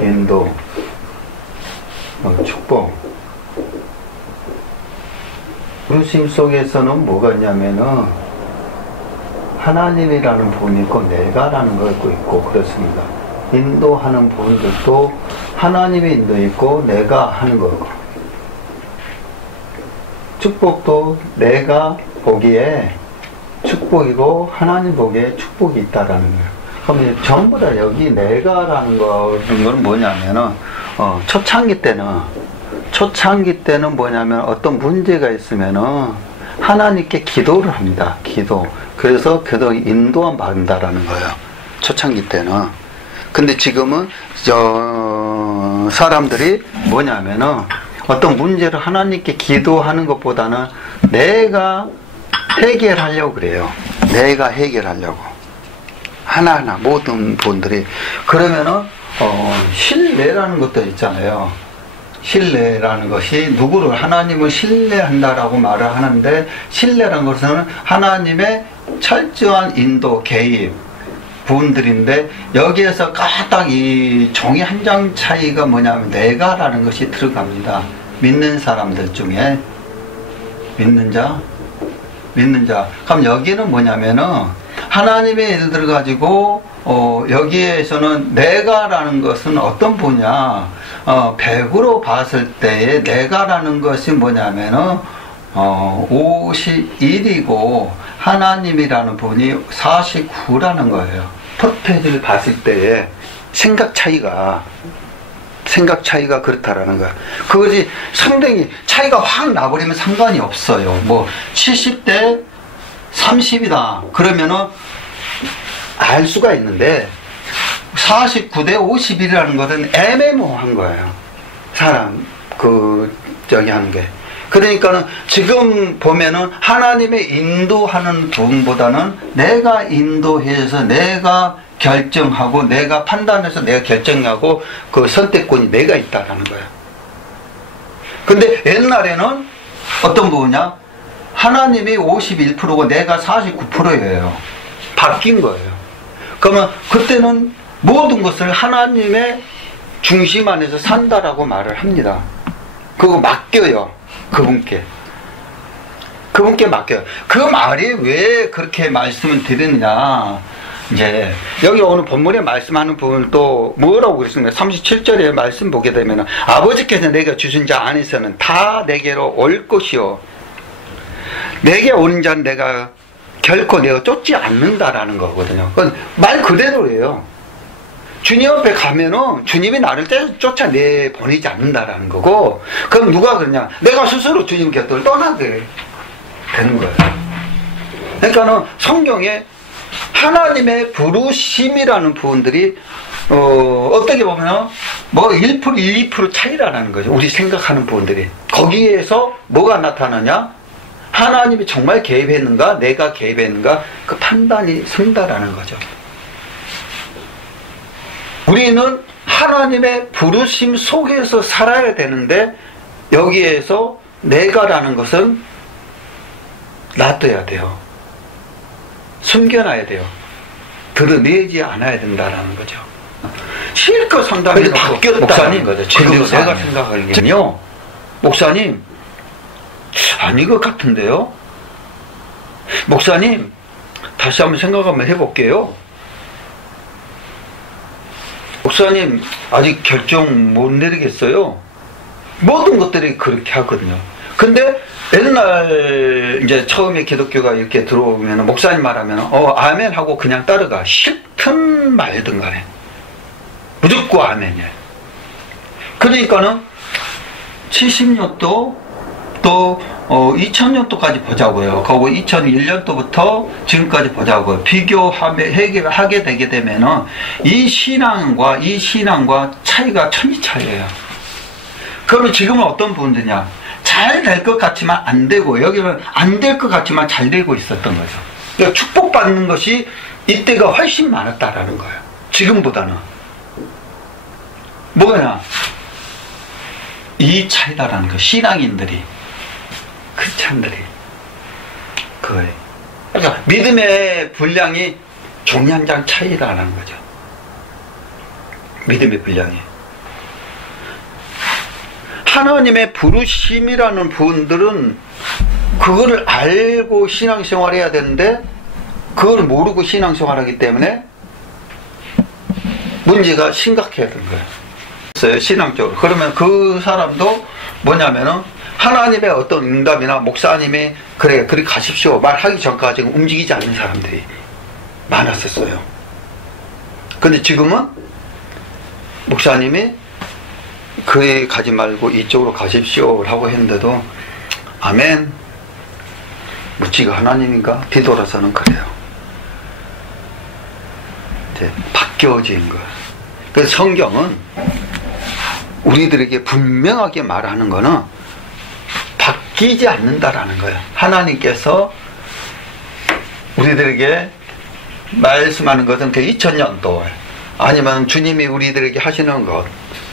인도, 축복. 부르심 속에서는 뭐가 있냐면은 하나님이라는 분이 있고 내가라는 것도 있고 그렇습니다. 인도하는 분들도 하나님의 인도 있고 내가 하는 거고, 축복도 내가 보기에 축복이고 하나님 보기에 축복이 있다라는 거예요. 그럼 전부 다 여기 내가라는 거는 뭐냐면은 초창기 때는 뭐냐면 어떤 문제가 있으면은 하나님께 기도를 합니다. 기도. 그래서 기도 인도함 받는다라는 거예요. 초창기 때는. 근데 지금은 사람들이 뭐냐면은 어떤 문제를 하나님께 기도하는 것보다는 내가 해결하려고 그래요. 내가 해결하려고. 하나하나 모든 분들이. 그러면은 신뢰라는 것도 있잖아요. 신뢰라는 것이 누구를 하나님을 신뢰한다라고 말을 하는데, 신뢰라는 것은 하나님의 철저한 인도 개입 부분들인데, 여기에서 까딱 이 종이 한 장 차이가 뭐냐면 내가라는 것이 들어갑니다. 믿는 사람들 중에 믿는 자. 그럼 여기는 뭐냐면은 하나님의 일들을 가지고 여기에서는 내가라는 것은 어떤 분야, 100으로 봤을 때의 내가라는 것이 뭐냐면은 51이고 하나님이라는 분이 49라는 거예요. 퍼센테이지를 봤을 때의 생각 차이가 그렇다라는 거야. 그것이 상당히 차이가 확 나버리면 상관이 없어요. 뭐 70대 30이다 그러면은 알 수가 있는데, 49대 51이라는 것은 애매모호한 거예요. 사람 하는 게. 그러니까는 지금 보면은 하나님의 인도하는 분보다는 내가 인도해서 내가 결정하고 내가 판단해서 내가 결정하고 그 선택권이 내가 있다라는 거예요. 근데 옛날에는 어떤 부분이냐? 하나님이 51%고 내가 49%예요. 바뀐 거예요. 그러면 그때는 모든 것을 하나님의 중심 안에서 산다라고 말을 합니다. 그거 맡겨요. 그분께 맡겨요. 그 말이 왜 그렇게 말씀을 드리느냐. 이제 여기 오늘 본문에 말씀하는 부분 또 뭐라고 그랬습니까? 37절에 말씀 보게 되면 아버지께서 내가 주신 자 안에서는 다 내게로 올 것이요, 내게 오는 자는 내가 결코 내가 쫓지 않는다라는 거거든요. 말 그대로예요. 주님 앞에 가면은 주님이 나를 쫓아내 보내지 않는다라는 거고, 그럼 누가 그러냐? 내가 스스로 주님 곁을 떠나게 되는 거예요. 그러니까는 성경에 하나님의 부르심이라는 부분들이 어떻게 보면 뭐 1%, 2% 차이라는 거죠. 우리 생각하는 부분들이. 거기에서 뭐가 나타나냐? 하나님이 정말 개입했는가, 내가 개입했는가, 그 판단이 선다라는 거죠. 우리는 하나님의 부르심 속에서 살아야 되는데, 여기에서 내가라는 것은 놔둬야 돼요. 숨겨놔야 돼요. 드러내지 않아야 된다라는 거죠. 실컷 상담이 바뀌었다는 거죠. 그리고 내가 생각하기에는요, 목사님, 아닌 것 같은데요? 목사님, 다시 한번 생각 한번 해볼게요. 목사님, 아직 결정 못 내리겠어요. 모든 것들이 그렇게 하거든요. 근데 옛날 이제 처음에 기독교가 이렇게 들어오면 목사님 말하면 아멘 하고 그냥 따라가. 싫든 말든 간에 무조건 아멘이에요. 그러니까는 70년도 또 2000년도까지 보자고요. 그리고 2001년도부터 지금까지 보자고요. 비교하게 되게 되면은 이 신앙과 차이가 천지 차이예요. 그러면 지금은 어떤 부분들이냐? 잘 될 것 같지만 안 되고, 여기는 안 될 것 같지만 잘 되고 있었던 거죠. 그러니까 축복받는 것이 이때가 훨씬 많았다라는 거예요. 지금보다는. 뭐냐? 이 차이다라는 거. 신앙인들이, 크리스찬들이 그거예요. 그러니까 믿음의 분량이 종이 한 장 차이라는 거죠. 믿음의 분량이. 하나님의 부르심이라는 분들은 그거를 알고 신앙생활 해야 되는데 그걸 모르고 신앙생활하기 때문에 문제가 심각해야 되는 거예요. 신앙적으로. 그러면 그 사람도 뭐냐면은 하나님의 어떤 응답이나 목사님이 그래 그리 가십시오 말하기 전까지 움직이지 않는 사람들이 많았었어요. 근데 지금은 목사님이 그에 가지 말고 이쪽으로 가십시오 라고 했는데도 아멘, 묻지가 하나님인가? 뒤돌아서는 그래요. 이제 바뀌어진 거예요. 그래서 성경은 우리들에게 분명하게 말하는 거는 바뀌지 않는다라는 거예요. 하나님께서 우리들에게 말씀하는 것은 그 2000년도 아니면 주님이 우리들에게 하시는 것,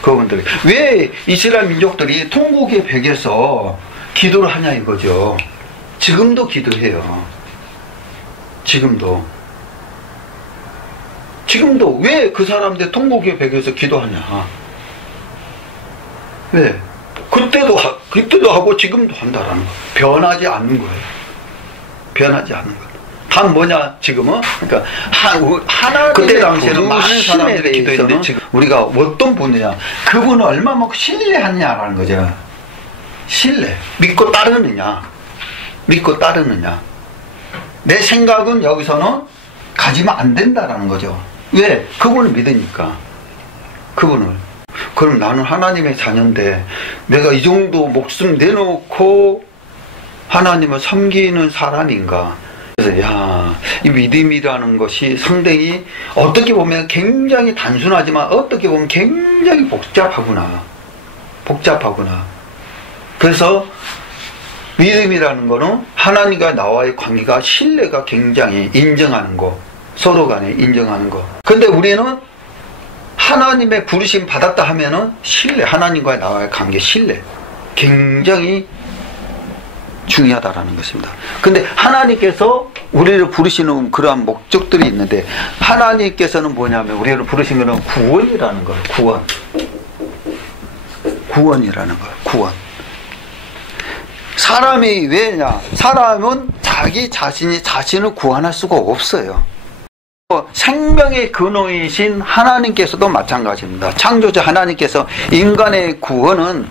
그분들 왜 이스라엘 민족들이 통곡의 벽에서 기도를 하냐 이거죠. 지금도 기도해요. 지금도 왜 그 사람들 통곡의 벽에서 기도하냐? 왜? 그때도 하고 지금도 한다라는 거. 변하지 않는 거예요. 변하지 않는 거. 단 뭐냐 지금은? 그러니까 하나님의 그때 당시에는 많은 사람들이 기도했는데 지금 우리가 어떤 분이냐? 그분을 얼마만큼 신뢰하느냐라는 거죠. 신뢰. 믿고 따르느냐? 내 생각은 여기서는 가지면 안 된다라는 거죠. 왜? 그분을 믿으니까. 그분을. 그럼 나는 하나님의 자녀인데 내가 이 정도 목숨 내놓고 하나님을 섬기는 사람인가? 그래서 이 믿음이라는 것이 상당히 어떻게 보면 굉장히 단순하지만 어떻게 보면 굉장히 복잡하구나. 그래서 믿음이라는 거는 하나님과 나와의 관계가 신뢰가 굉장히 인정하는 거, 서로 간에 인정하는 거. 근데 우리는 하나님의 부르심 받았다 하면은 신뢰, 하나님과 나와의 관계 신뢰 굉장히 중요하다라는 것입니다. 근데 하나님께서 우리를 부르시는 그러한 목적들이 있는데 하나님께서는 뭐냐면 우리를 부르신 것은 구원이라는 거예요. 구원이라는 거예요. 구원. 사람이 왜냐? 사람은 자기 자신이 자신을 구원할 수가 없어요. 생명의 근원이신 하나님께서도 마찬가지입니다. 창조자 하나님께서 인간의 구원은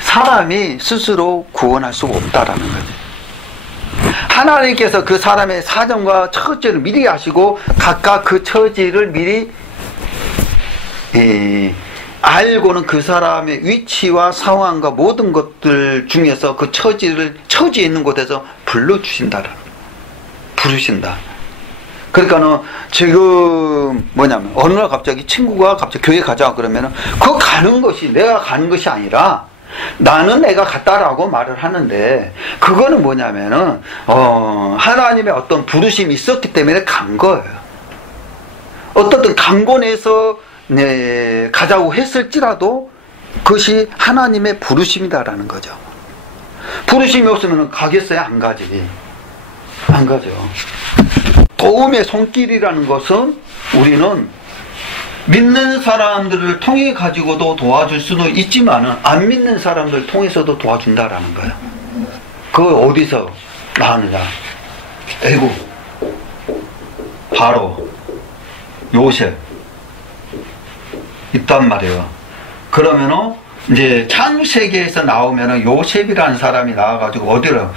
사람이 스스로 구원할 수가 없다라는 거죠. 하나님께서 그 사람의 사정과 처지를 미리 아시고 각각 그 처지를 미리 알고는 그 사람의 위치와 상황과 모든 것들 중에서 그 처지에 있는 곳에서 부르신다. 그러니까는 지금 뭐냐면 어느 날 갑자기 친구가 갑자기 교회 가자 그러면은 그거 가는 것이 내가 가는 것이 아니라 나는 내가 갔다라고 말을 하는데 그거는 뭐냐면은 하나님의 어떤 부르심이 있었기 때문에 간 거예요. 어떻든 강권에서 가자고 했을지라도 그것이 하나님의 부르심이다라는 거죠. 부르심이 없으면 가겠어요? 안 가지. 안 가죠. 도움의 손길이라는 것은 우리는 믿는 사람들을 통해 가지고도 도와줄 수도 있지만 안 믿는 사람들 통해서도 도와준다라는 거예요. 그걸 어디서 나느냐? 애굽, 바로, 요셉 있단 말이에요. 그러면은 이제 창세기에서 나오면은 요셉이라는 사람이 나와가지고 어디를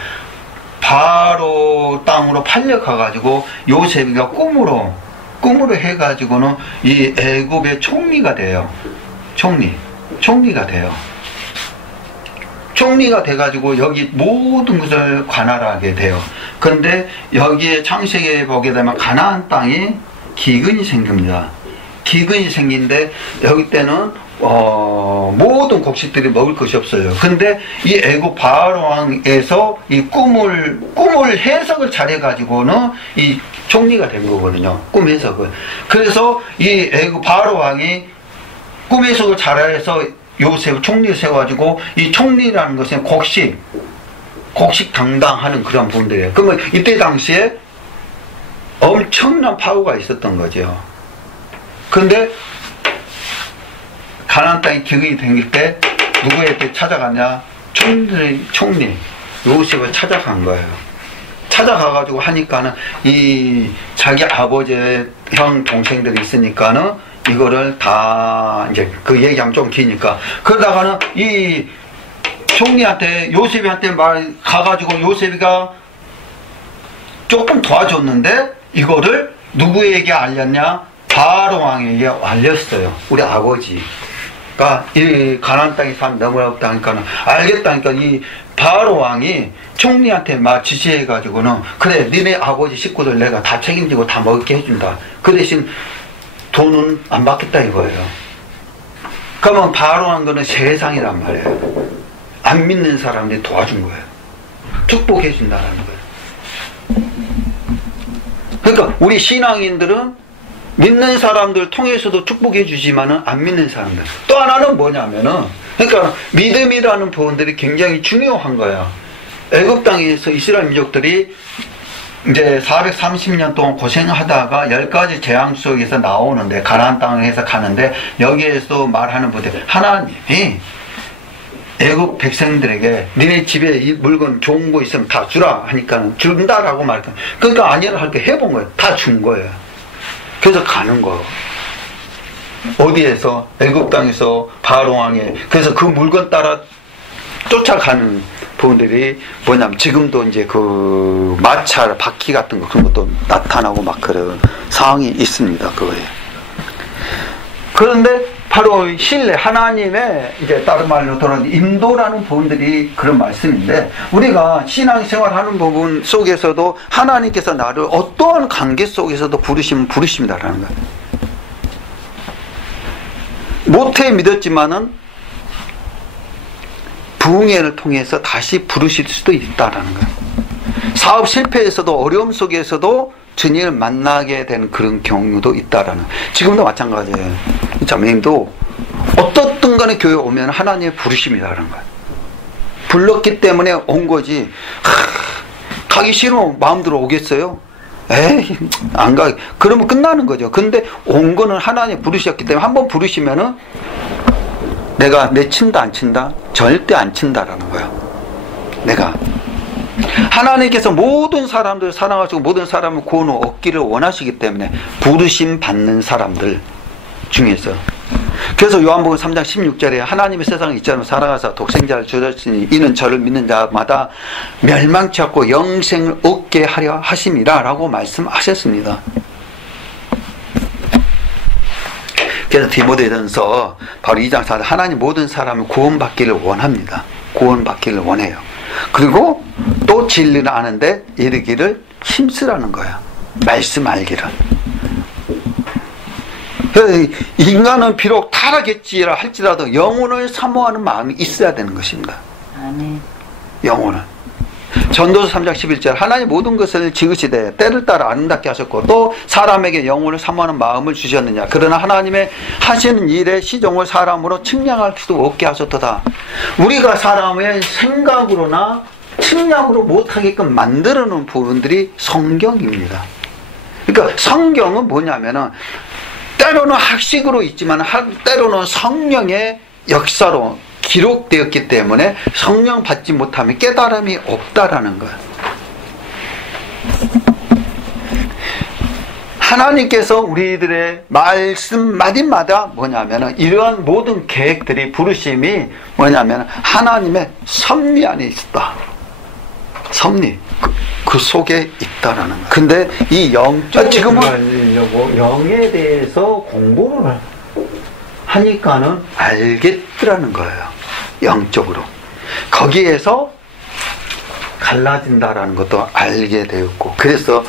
바로 땅으로 팔려가가지고 요셉이가 꿈으로 해가지고는 이 애굽의 총리가 돼요. 총리가 돼요. 총리가 돼가지고 여기 모든 것을 관할하게 돼요. 그런데 여기에 창세기에 보게 되면 가나안 땅에 기근이 생깁니다. 기근이 생긴데 여기 때는 모든 곡식들이 먹을 것이 없어요. 근데 이 애굽 바로 왕에서 이 꿈을 해석을 잘해가지고는 이 총리가 된 거거든요. 꿈 해석을. 그래서 이 애굽 바로 왕이 꿈 해석을 잘해서 요셉 총리를 세워가지고 이 총리라는 것은 곡식 당당하는 그런 분들이에요. 그러면 이때 당시에 엄청난 파워가 있었던 거죠. 근데 가나안 땅에 기근이 생길 때 누구에게 찾아갔냐? 총리 요셉을 찾아간 거예요. 찾아가가지고 하니까는 이 자기 아버지의 형 동생들이 있으니까는 이거를 다 이제 그 얘기하면 좀 기니까 그러다가는 이 총리한테 요셉이한테 가가지고 요셉이가 조금 도와줬는데 이거를 누구에게 알렸냐? 바로 왕에게 알렸어요. 우리 아버지가 이 가나안 땅에 사람 넘어갔다니까는 알겠다니까 이 바로 왕이 총리한테 막 지시해가지고는 그래 니네 아버지 식구들 내가 다 책임지고 다 먹게 해준다. 그 대신 돈은 안 받겠다 이거예요. 그러면 바로 한 거는 세상이란 말이에요. 안 믿는 사람들이 도와준 거예요. 축복해 준다는 거예요. 그러니까 우리 신앙인들은 믿는 사람들 통해서도 축복해 주지만은 안 믿는 사람들. 또 하나는 뭐냐면은 그러니까 믿음이라는 부분들이 굉장히 중요한 거야. 애굽 땅에서 이스라엘 민족들이 이제 430년 동안 고생하다가 10가지 재앙 속에서 나오는데 가나안 땅에서 가는데 여기에서 말하는 분들 하나님이 애굽 백성들에게 니네 집에 이 물건 좋은 거 있으면 다 주라 하니까 준다라고 말했다. 그러니까 아니라 할 게 해본 거예요. 다 준 거예요. 그래서 가는 거예요. 어디에서? 애굽 땅에서 바로 왕에. 그래서 그 물건 따라 쫓아가는 부분들이 뭐냐면 지금도 이제 그 마차, 바퀴 같은 거 그런 것도 나타나고 막 그런 상황이 있습니다. 그거에. 그런데 바로 신뢰, 하나님의 이제 다른 말로 돌아가는 인도라는 부분들이 그런 말씀인데 우리가 신앙생활하는 부분 속에서도 하나님께서 나를 어떠한 관계 속에서도 부르십니다라는 거예요. 모태 믿었지만은 부흥회를 통해서 다시 부르실 수도 있다라는 거예요. 사업 실패에서도 어려움 속에서도 주님을 만나게 되는 그런 경우도 있다라는. 지금도 마찬가지예요. 자매님도 어떻든 간에 교회 오면 하나님의 부르심이라는 거예요. 불렀기 때문에 온 거지. 가기 싫으면 마음대로 오겠어요? 에이, 안 가. 그러면 끝나는 거죠. 근데 온 거는 하나님 부르셨기 때문에 한번 부르시면은 내가 내 친다 안 친다? 절대 안 친다라는 거예요. 내가 하나님께서 모든 사람들 사랑하시고 모든 사람을 구원 얻기를 원하시기 때문에 부르심 받는 사람들 중에서 그래서 요한복음 3장 16절에 하나님의 세상을 이처럼 살아가서 독생자를 주셨으니 이는 저를 믿는 자마다 멸망치 않고 영생을 얻게 하려 하심이라 라고 말씀하셨습니다. 그래서 디모데전서 바로 2장 4절 하나님 모든 사람을 구원받기를 원합니다. 구원받기를 원해요. 그리고 또 진리를 아는데 이르기를 힘쓰라는 거야. 말씀 알기를. 인간은 비록 타락했지라 할지라도 영혼을 사모하는 마음이 있어야 되는 것입니다. 아멘. 영혼은. 전도서 3장 11절 하나님 모든 것을 지으시되 때를 따라 아름답게 하셨고 또 사람에게 영혼을 사모하는 마음을 주셨느냐. 그러나 하나님의 하시는 일의 시종을 사람으로 측량할 수 없게 하셨도다. 우리가 사람의 생각으로나 측량으로 못하게끔 만들어 놓은 부분들이 성경입니다. 그러니까 성경은 뭐냐면은 때로는 학식으로 있지만 때로는 성령의 역사로 기록되었기 때문에 성령 받지 못하면 깨달음이 없다라는 거예요. 하나님께서 우리들의 말씀 마디마다 뭐냐면은 이러한 모든 계획들이 부르심이 뭐냐면 하나님의 섭리 안에 있다. 섭리 그 속에 있다라는 거예요. 근데 이 영적 지금은 영에 대해서 공부를 하니까는 알겠더라는 거예요. 영적으로 거기에서 갈라진다라는 것도 알게 되었고 그래서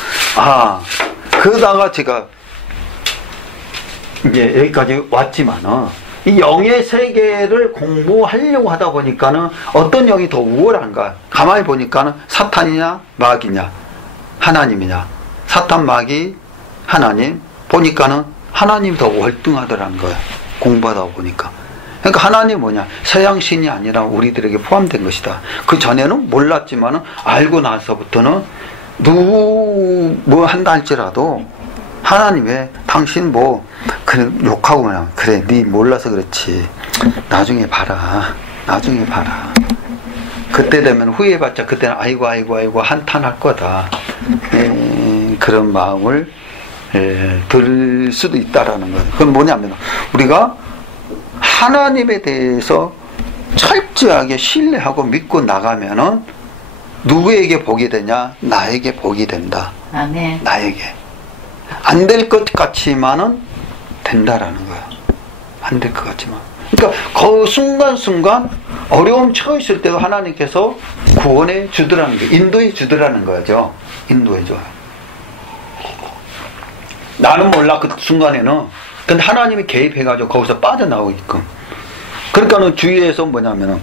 그러다가 제가 이제 여기까지 왔지만은 이 영의 세계를 공부하려고 하다 보니까는 어떤 영이 더 우월한가? 가만히 보니까는 사탄이냐 마귀냐 하나님이냐. 사탄 마귀 하나님 보니까는 하나님이 더 월등하더라는 거예요. 공부하다 보니까. 그러니까 하나님 뭐냐? 서양신이 아니라 우리들에게 포함된 것이다. 그 전에는 몰랐지만은 알고 나서부터는 누구 뭐 한다 할지라도 하나님 왜 당신 뭐 그래 욕하고 그냥 그래 네 몰라서 그렇지 나중에 봐라 나중에 봐라. 그때 되면 후회해봤자 그때는 아이고 한탄할 거다. 그런 마음을 들 수도 있다라는 거예요. 그건 뭐냐면 우리가 하나님에 대해서 철저하게 신뢰하고 믿고 나가면은 누구에게 복이 되냐? 나에게 복이 된다. 아멘. 나에게. 안 될 것 같지만은 된다라는 거야. 안 될 것 같지만. 그러니까 그 순간순간 어려움 처했을 때도 하나님께서 구원해 주더라는 게, 인도해 주더라는 거죠. 인도해 줘요. 나는 몰라 그 순간에는. 근데 하나님이 개입해가지고 거기서 빠져나오게끔. 그러니까는 주위에서 뭐냐면은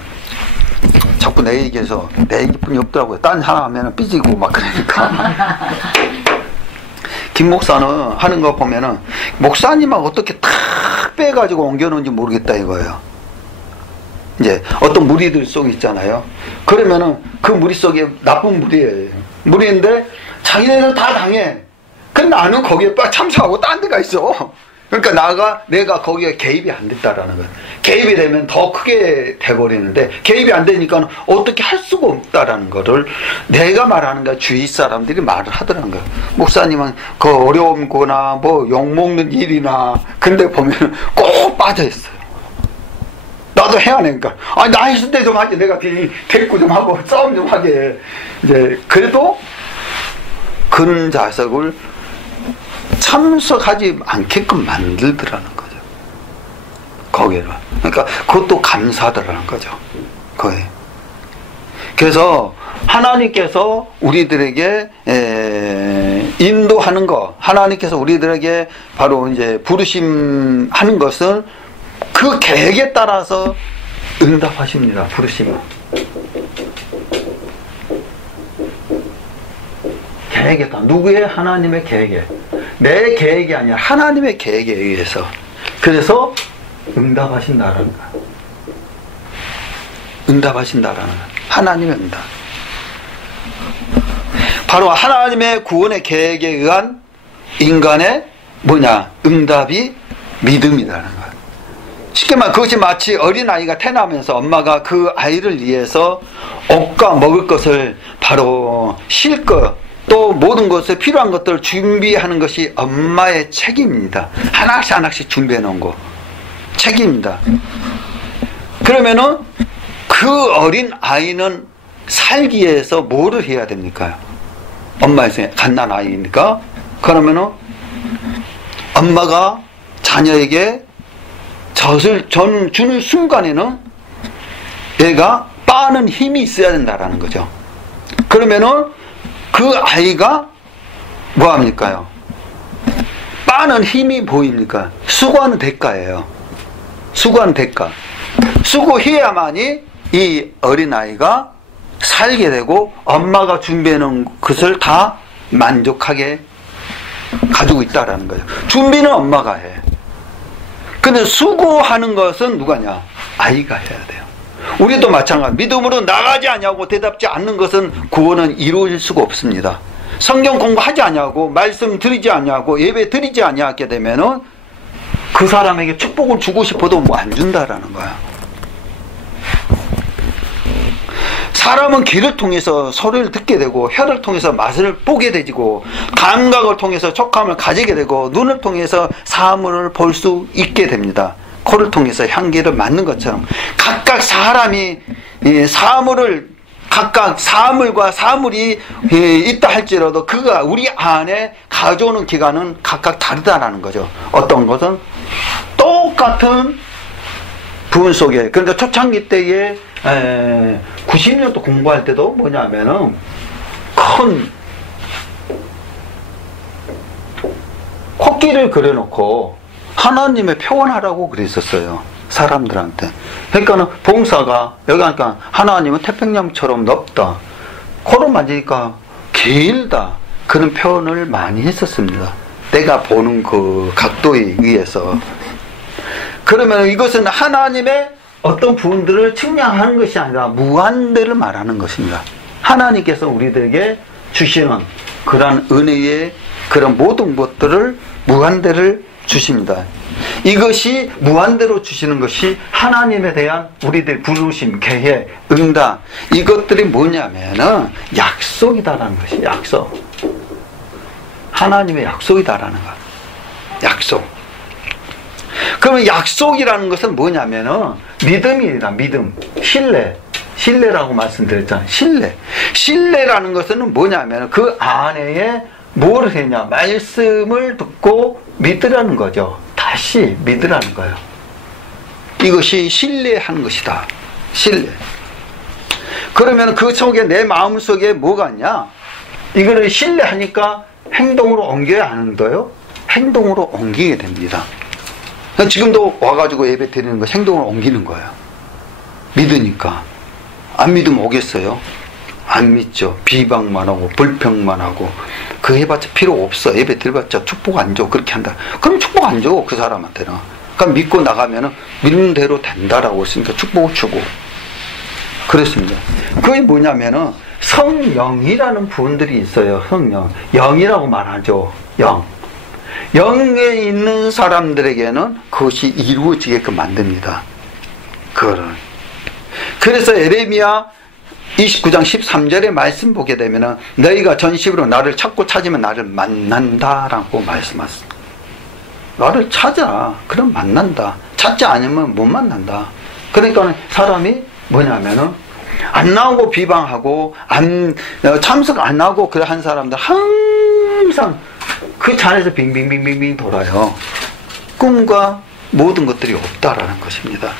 자꾸 내 얘기해서 내 얘기뿐이 없더라고요. 딴 하나 하면은 삐지고 막 그러니까. 김 목사는 하는 거 보면은 목사님하고 어떻게 탁 빼가지고 옮겨놓은지 모르겠다 이거예요. 이제 어떤 무리들 속에 있잖아요. 그러면은 그 무리 속에 나쁜 무리예요. 무리인데 자기네들 다 당해. 근데 나는 거기에 참석하고 딴 데가 있어. 그러니까 내가 거기에 개입이 안 됐다라는 거예요. 개입이 되면 더 크게 돼버리는데 개입이 안 되니까 어떻게 할 수가 없다라는 거를 내가 말하는 거야. 주위 사람들이 말을 하더라는 거예요. 목사님은 그 어려움거나 뭐 욕먹는 일이나 근데 보면 꼭 빠져있어요. 나도 해야 하니까 나 있을 때 좀 하지. 내가 대꾸 좀 하고 싸움 좀 하게. 이제 그래도 그런 자석을 참석하지 않게끔 만들더라는 거죠. 거기를. 그러니까 그것도 감사하더라는 거죠. 거의. 그래서 하나님께서 우리들에게 인도하는 거, 하나님께서 우리들에게 바로 이제 부르심 하는 것은 그 계획에 따라서 응답하십니다. 부르심. 계획에 따라. 누구의? 하나님의 계획에. 내 계획이 아니라 하나님의 계획에 의해서. 그래서 응답하신다라는 거야. 응답하신다라는 거야. 하나님의 응답. 바로 하나님의 구원의 계획에 의한 인간의 응답이 믿음이라는 거야. 쉽게 말하면 그것이 마치 어린아이가 태어나면서 엄마가 그 아이를 위해서 옷과 먹을 것을 바로 실 것, 또 모든 것에 필요한 것들을 준비하는 것이 엄마의 책임입니다. 하나씩 준비해 놓은 거. 책임입니다. 그러면은 그 어린 아이는 살기 위해서 뭐를 해야 됩니까? 엄마의 갓난아이니까. 그러면은 엄마가 자녀에게 젖을 주는 순간에는 얘가 빠는 힘이 있어야 된다라는 거죠. 그러면은 그 아이가 뭐합니까요? 빠는 힘이 보입니까? 수고하는 대가예요. 수고하는 대가. 수고해야만이 이 어린아이가 살게 되고 엄마가 준비해놓은 것을 다 만족하게 가지고 있다라는 거죠. 준비는 엄마가 해. 근데 수고하는 것은 누가냐? 아이가 해야 돼요. 우리도 마찬가지. 믿음으로 나가지 않냐고 대답지 않는 것은 구원은 이루어질 수가 없습니다. 성경 공부하지 않냐고, 말씀 드리지 않냐고, 예배 드리지 않냐게 되면은 그 사람에게 축복을 주고 싶어도 뭐 안 준다라는 거야. 사람은 귀를 통해서 소리를 듣게 되고, 혀를 통해서 맛을 보게 되고, 감각을 통해서 촉감을 가지게 되고, 눈을 통해서 사물을 볼 수 있게 됩니다. 코를 통해서 향기를 맡는 것처럼 각각 사람이 각각 사물과 사물이 있다 할지라도 그가 우리 안에 가져오는 기간은 각각 다르다라는 거죠. 어떤 것은 똑같은 부분 속에, 그러니까 초창기 때에 90년도 공부할 때도 뭐냐면은 큰 코끼리를 그려놓고 하나님의 표현하라고 그랬었어요. 사람들한테. 그러니까는 봉사가 여기 하니까 하나님은 태평양처럼 넓다. 코로 만지니까 길다. 그런 표현을 많이 했었습니다. 내가 보는 그 각도에 의해서. 그러면 이것은 하나님의 어떤 부분들을 측량하는 것이 아니라 무한대를 말하는 것입니다. 하나님께서 우리들에게 주시는 그러한 은혜의 그런 모든 것들을 무한대를 주십니다. 이것이 무한대로 주시는 것이 하나님에 대한 우리들 부르심, 계획, 응답, 이것들이 뭐냐면은 약속이다라는 것이 약속. 하나님의 약속이다라는 것. 약속. 그러면 약속이라는 것은 뭐냐면은 믿음이다. 믿음. 신뢰. 신뢰라고 말씀드렸잖아요. 신뢰. 신뢰라는 것은 뭐냐면 그 안에 뭘 했냐. 말씀을 듣고 믿으라는 거죠. 다시 믿으라는 거예요. 이것이 신뢰하는 것이다. 신뢰. 그러면 그 속에 내 마음 속에 뭐가 있냐. 이거를 신뢰하니까 행동으로 옮겨야 하는 거예요. 행동으로 옮기게 됩니다. 지금도 와가지고 예배 드리는 거 행동으로 옮기는 거예요. 믿으니까. 안 믿으면 오겠어요? 안 믿죠. 비방만 하고 불평만 하고 그 해봤자 필요 없어. 예배 드려봤자 축복 안 줘. 그렇게 한다. 그럼 축복 안 줘. 그 사람한테는. 그러니까 믿고 나가면은 믿는 대로 된다라고 했으니까 축복을 주고 그랬습니다. 그게 뭐냐면은 성령이라는 부분들이 있어요. 성령. 영이라고 말하죠. 영. 영에 있는 사람들에게는 그것이 이루어지게끔 만듭니다. 그거를. 그래서 에레미야 29장 13절의 말씀 보게 되면은 너희가 전심으로 나를 찾고 찾으면 나를 만난다라고 말씀하셨습니다. 나를 찾아. 그럼 만난다. 찾지 않으면 못 만난다. 그러니까 사람이 뭐냐면은 안 나오고 비방하고 참석 안 하고 그래 한 사람들 항상 그 잔에서 빙빙빙빙 돌아요. 꿈과 모든 것들이 없다라는 것입니다.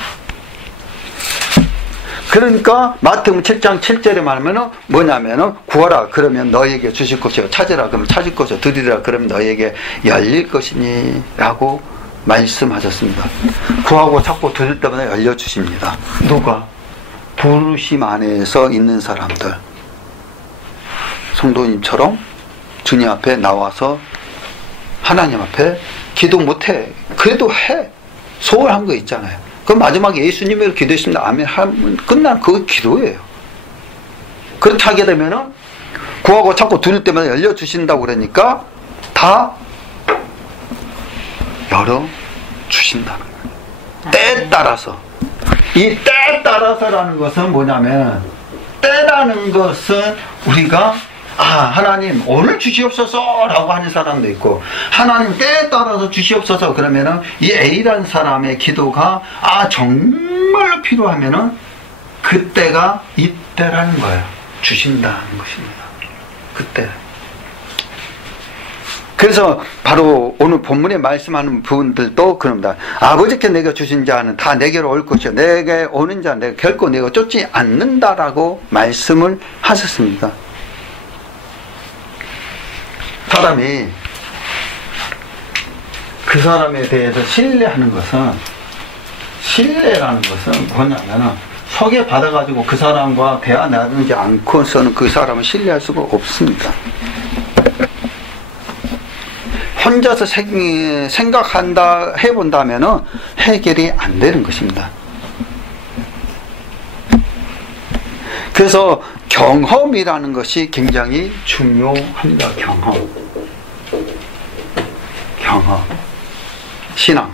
그러니까 마태복음 7장 7절에 말하면은 뭐냐면은 구하라 그러면 너희에게 주실 것이요 찾으라 그러면 찾을 것이요 드리라 그러면 너희에게 열릴 것이니 라고 말씀하셨습니다. 구하고 찾고 들을 때마다 열려주십니다. 누가? 부르심 안에서 있는 사람들. 성도님처럼 주님 앞에 나와서 하나님 앞에 기도 못해. 그래도 해. 소홀한 거 있잖아요. 그럼 마지막에 예수님을 기도했습니다. 아멘 하면 끝난 그거 기도예요. 그렇게 하게 되면은 구하고 찾고 들을 때마다 열려주신다고 그러니까 다 열어주신다는 거예요. 때에 따라서. 이 때에 따라서라는 것은 뭐냐면 때라는 것은 우리가 하나님 오늘 주시옵소서 라고 하는 사람도 있고 하나님 때에 따라서 주시옵소서 그러면은 이 A라는 사람의 기도가 정말로 필요하면은 그때가 이때라는 거예요. 주신다는 것입니다. 그때. 그래서 바로 오늘 본문에 말씀하는 부분들도 그럽니다. 아버지께 내가 주신 자는 다 내게로 올 것이요 내게 오는 자는 내가 결코 내가 쫓지 않는다라고 말씀을 하셨습니다. 사람이 그 사람에 대해서 신뢰하는 것은 신뢰라는 것은 뭐냐면은 소개받아가지고 그 사람과 대화 나누지 않고서는 그 사람을 신뢰할 수가 없습니다. 혼자서 생각한다 해본다면은 해결이 안 되는 것입니다. 그래서 경험이라는 것이 굉장히 중요합니다. 경험. 신앙.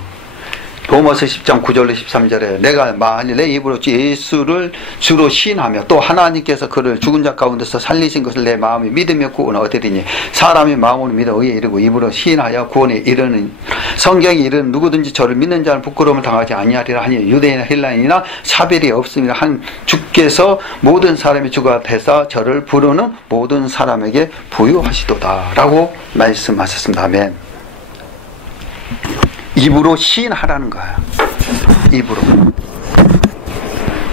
로마서 10장 9절로 13절에 내가 만일 내 입으로 예수를 주로 시인하며 또 하나님께서 그를 죽은 자 가운데서 살리신 것을 내 마음이 믿으며 구원을 얻으리니 사람이 마음으로 믿어 의에 이르고 입으로 시인하여 구원에 이르는 성경이 이르는 누구든지 저를 믿는 자는 부끄러움을 당하지 아니하리라 하니 유대인이나 헬라인이나 차별이 없습니다. 한 주께서 모든 사람이 주가 되사 저를 부르는 모든 사람에게 부유하시도다 라고 말씀하셨습니다. 아멘. 입으로 시인하라는 거예요. 입으로.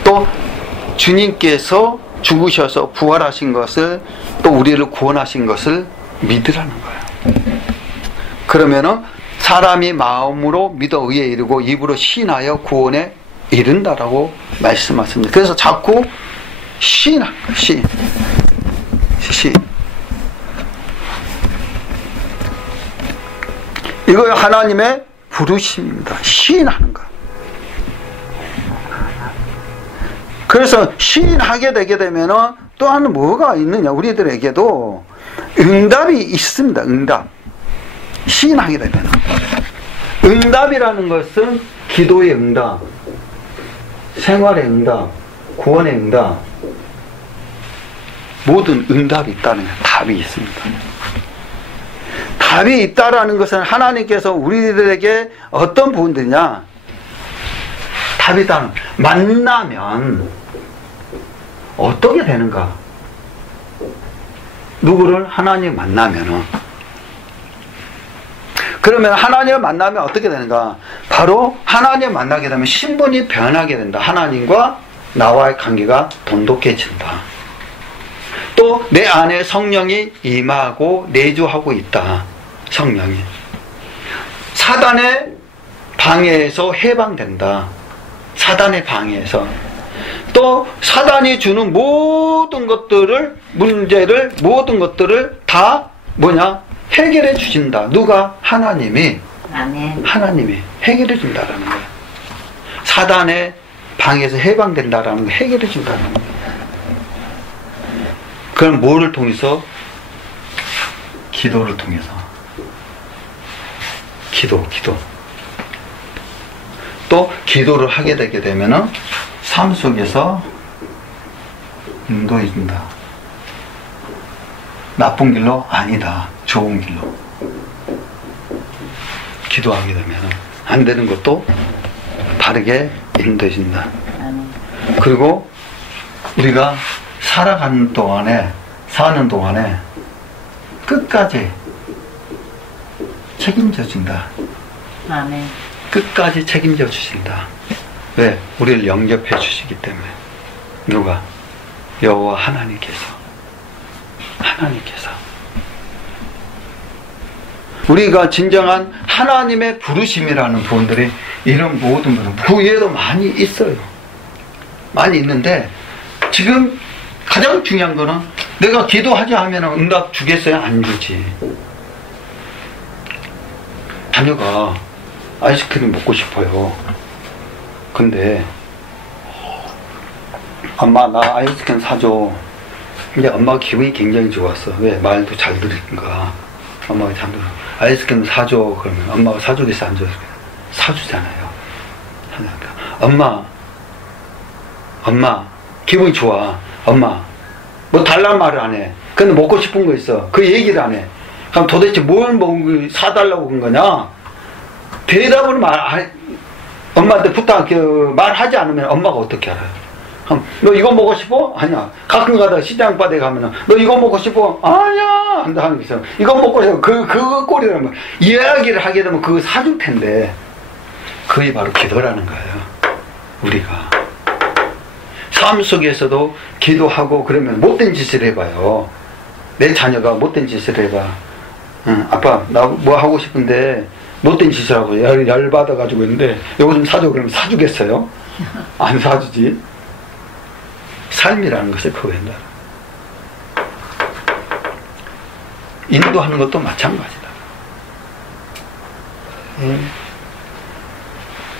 또 주님께서 죽으셔서 부활하신 것을 또 우리를 구원하신 것을 믿으라는 거예요. 그러면은 사람이 마음으로 믿어 의에 이르고 입으로 시인하여 구원에 이른다라고 말씀하십니다. 그래서 자꾸 시인하는 거예요. 시인. 이거 하나님의 부르심입니다. 시인하는 거. 그래서 시인하게 되게 되면은 또한 뭐가 있느냐. 우리들에게도 응답이 있습니다. 응답. 시인하게 되면. 응답이라는 것은 기도의 응답, 생활의 응답, 구원의 응답, 모든 응답이 있다는 거예요. 답이 있습니다. 답이 있다라는 것은 하나님께서 우리들에게 어떤 부분들이냐, 답이 있다는, 만나면 어떻게 되는가? 누구를? 하나님 만나면은. 그러면 하나님을 만나면 어떻게 되는가? 바로 하나님을 만나게 되면 신분이 변하게 된다. 하나님과 나와의 관계가 돈독해진다. 또 내 안에 성령이 임하고 내주하고 있다. 성령이. 사단의 방해에서 해방된다. 사단의 방해에서. 또 사단이 주는 모든 것들을, 문제를, 모든 것들을 다 뭐냐? 해결해 주신다. 누가? 하나님이. 아멘. 하나님이 해결해 준다라는 거예요. 사단의 방에서 해방된다라는 거, 해결해 준다는 거예요. 그럼 뭐를 통해서? 기도를 통해서. 기도. 또 기도를 하게 되게 되면은 삶 속에서 인도해 준다. 나쁜 길로 아니다. 좋은 길로. 기도하게 되면 안 되는 것도 바르게 인도해 준다. 그리고 우리가 살아가는 동안에, 사는 동안에 끝까지 책임져 준다. 아멘. 끝까지 책임져 주신다. 왜? 우리를 영접해 주시기 때문에. 누가? 여호와 하나님께서. 우리가 진정한 하나님의 부르심이라는 부분들이 이런 모든 부분, 그 외에도 많이 있어요. 많이 있는데 지금 가장 중요한 거는 내가 기도하자 하면 응답 주겠어요? 안 주지. 자녀가 아이스크림 먹고 싶어요. 근데 엄마 나 아이스크림 사줘. 근데 엄마가 기분이 굉장히 좋았어. 왜? 말도 잘 들으니까. 엄마가 잘 들어. 아이스크림 사줘. 그러면 엄마가 사주겠어? 안 줘? 사주잖아요. 그러니까 엄마 기분이 좋아. 엄마 뭐 달라는 말을 안 해. 근데 먹고 싶은 거 있어. 그 얘기를 안 해. 그럼 도대체 뭘 사달라고 그런 거냐? 대답을 엄마한테 말하지 않으면 엄마가 어떻게 알아요? 그럼 너 이거 먹고 싶어? 아니야. 가끔 가다가 시장 바닥에 가면은 너 이거 먹고 싶어? 아니야. 한다 하는 게 있어. 이거 먹고 싶어. 그 꼴이라면 이야기를 하게 되면 그거 사줄 텐데. 그게 바로 기도라는 거예요. 우리가 삶 속에서도 기도하고 그러면 못된 짓을 해봐요. 내 자녀가 못된 짓을 해봐. 응, 아빠 나 뭐 하고 싶은데 못된 짓을 하고 열받아가지고 있는데 이거 좀 사줘. 그러면 사주겠어요? 안 사주지. 삶이라는 것이 그거입니다. 인도하는 것도 마찬가지다.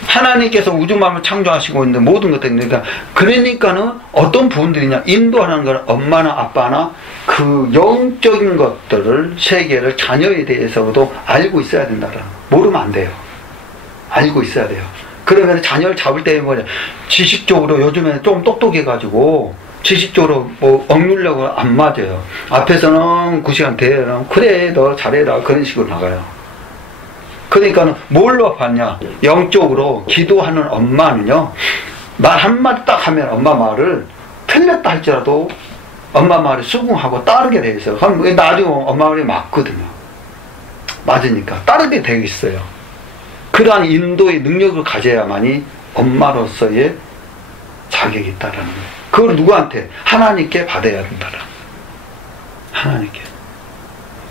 하나님께서 우주만을 창조하시고 있는데 모든 것들이 그러니까는 어떤 부분들이냐, 인도하는 건 엄마나 아빠나 그 영적인 것들을, 세계를 자녀에 대해서도 알고 있어야 된다라는, 모르면 안 돼요. 알고 있어야 돼요. 그러면 자녀를 잡을 때 뭐냐, 지식적으로 요즘에는 좀 똑똑해가지고 지식적으로 뭐 억누르려고 안 맞아요. 앞에서는 9시간 대회는 그래 너 잘해라 그런 식으로 나가요. 그러니까 뭘로 봤냐, 영적으로 기도하는 엄마는요, 말 한마디 딱 하면 엄마 말을 틀렸다 할지라도 엄마 말을 수긍하고 따르게 돼 있어요. 그럼 나중에 엄마 말이 맞거든요. 맞으니까 따르게 되어 있어요. 그러한 인도의 능력을 가져야만이 엄마로서의 자격이 있다라는 거예요. 그걸 누구한테? 하나님께 받아야 된다라는 거예요. 하나님께.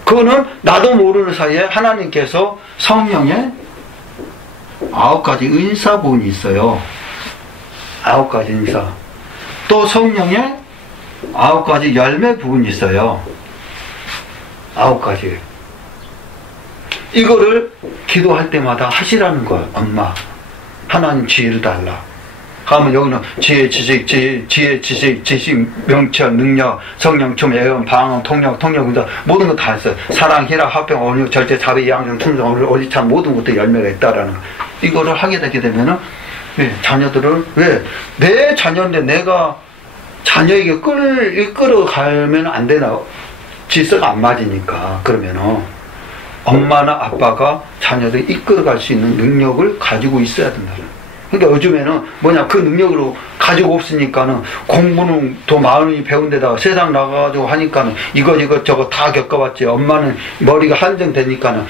그거는 나도 모르는 사이에 하나님께서 성령의 9가지 은사 부분이 있어요. 9가지 은사. 또 성령의 9가지 열매 부분이 있어요. 9가지. 이거를 기도할 때마다 하시라는 거예요. 엄마, 하나님 지혜를 달라. 하면 여기는 지혜, 지식, 명철, 능력, 성령, 춤, 예언, 방언, 통역, 모든 거 다 했어요. 사랑, 희락, 화평, 온유, 절제, 자비, 양심, 충성, 어리참 모든 것도 열매가 있다라는 거. 이거를 하게 되게 되면은 자녀들을 내 자녀인데 내가 자녀에게 이끌어가면 안 되나? 질서가 안 맞으니까. 그러면은 엄마나 아빠가 자녀들 이끌어갈 수 있는 능력을 가지고 있어야 된다는. 그러니까 요즘에는 그 능력으로 가지고 없으니까는 공부는 더 많이 배운 데다가 세상 나가가지고 하니까는 이것저것 다 겪어봤지. 엄마는 머리가 한정되니까는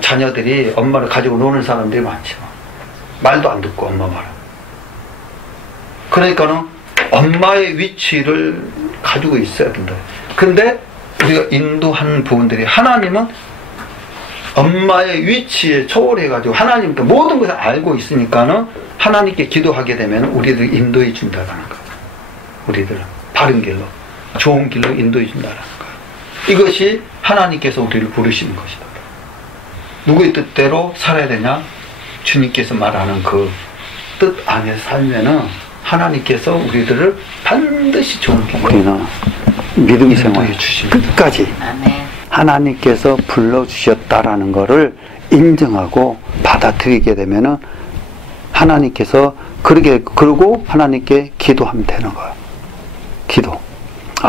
자녀들이 엄마를 가지고 노는 사람들이 많죠. 말도 안 듣고 엄마 말. 그러니까는 엄마의 위치를 가지고 있어야 된다. 근데 우리가 인도하는 부분들이 하나님은 엄마의 위치에 초월해가지고 하나님께 모든 것을 알고 있으니까는 하나님께 기도하게 되면 우리를 인도해 준다는 거예요. 우리들은 바른 길로, 좋은 길로 인도해 준다는 거예요. 이것이 하나님께서 우리를 부르시는 것이다. 누구의 뜻대로 살아야 되냐? 주님께서 말하는 그 뜻 안에 살면은 하나님께서 우리들을 반드시 좋은 길로 우리는 믿음 생활 끝까지 아멘. 하나님께서 불러주셨다라는 것을 인정하고 받아들이게 되면은 하나님께서 그러고 하나님께 기도하면 되는 거야. 기도.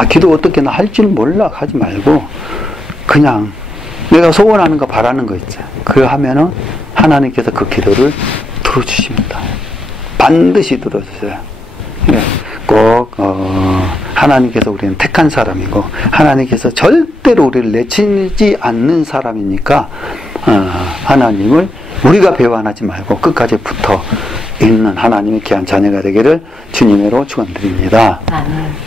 기도 어떻게 나 할 줄 몰라 하지 말고 그냥 내가 소원하는 거 바라는 거 있지. 그거 하면은 하나님께서 그 기도를 들어주십니다. 반드시 들어주세요. 꼭 하나님께서 우리는 택한 사람이고 하나님께서 절대로 우리를 내치지 않는 사람이니까 하나님을 우리가 배반하지 말고 끝까지 붙어 있는 하나님의 귀한 자녀가 되기를 주님으로 축원드립니다. 아멘.